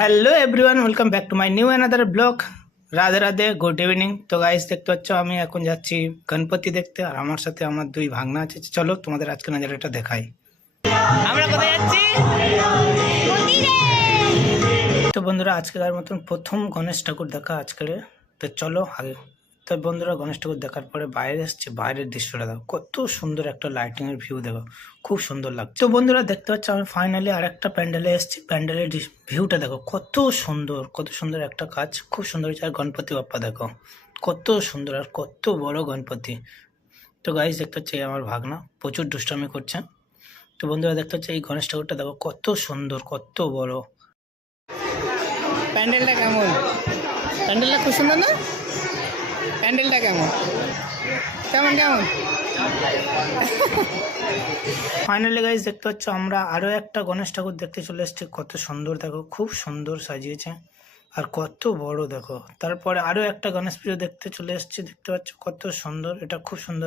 Hello everyone, welcome back to my new another blog. Radhe Radhe, good evening. তো guys দেখতে পাচ্ছ আমি এখন যাচ্ছি গণপতি দেখতে, আর আমার সাথে আমার দুই ভাগনা আছে। চলো তোমাদের আজকে নজারাটা দেখাই। আমরা কোথায় যাচ্ছি? তো বন্ধুরা, আজকের মতন প্রথম গণেশ ঠাকুর দেখা আজকের। তো চলো আগে। তো বন্ধুরা, গণেশ ঠাকুর দেখার পরে বাইরে এসছে, বাইরের দৃশ্যটা দেখো, কত সুন্দর একটা লাইটিং এর ভিউ দেখো, খুব সুন্দর লাগছে। তো বন্ধুরা দেখতে পাচ্ছ আমি ফাইনালি আর একটা প্যান্ডেলে এসেছি। প্যান্ডেলের ভিউটা দেখো, কত সুন্দর একটা কাজ, খুব সুন্দর হয়েছে। আর গণপতি বাপ্পা দেখো কত সুন্দর, আর কত বড় গণপতি। তো গাইস দেখতে পাচ্ছি আমার ভাগনা প্রচুর দুষ্টামি করছে। তো বন্ধুরা দেখতে পাচ্ছি এই গণেশ ঠাকুরটা দেখো, কত সুন্দর, কত বড়। প্যান্ডেলটা কেমন? প্যান্ডেলটা খুব সুন্দর না? প্যান্ডেলটা কেমন কেমন কেমন ফাইনালি গাইজ দেখতে পাচ্ছ আমরা আরো একটা গণেশ ঠাকুর দেখতে চলে এসেছি। কত সুন্দর দেখো, খুব সুন্দর সাজিয়েছে আর কত বড় দেখো। তারপরে আরো একটা গণেশ পুজো দেখতে চলে এসেছি, দেখতে পাচ্ছ কত সুন্দর, এটা খুব সুন্দর।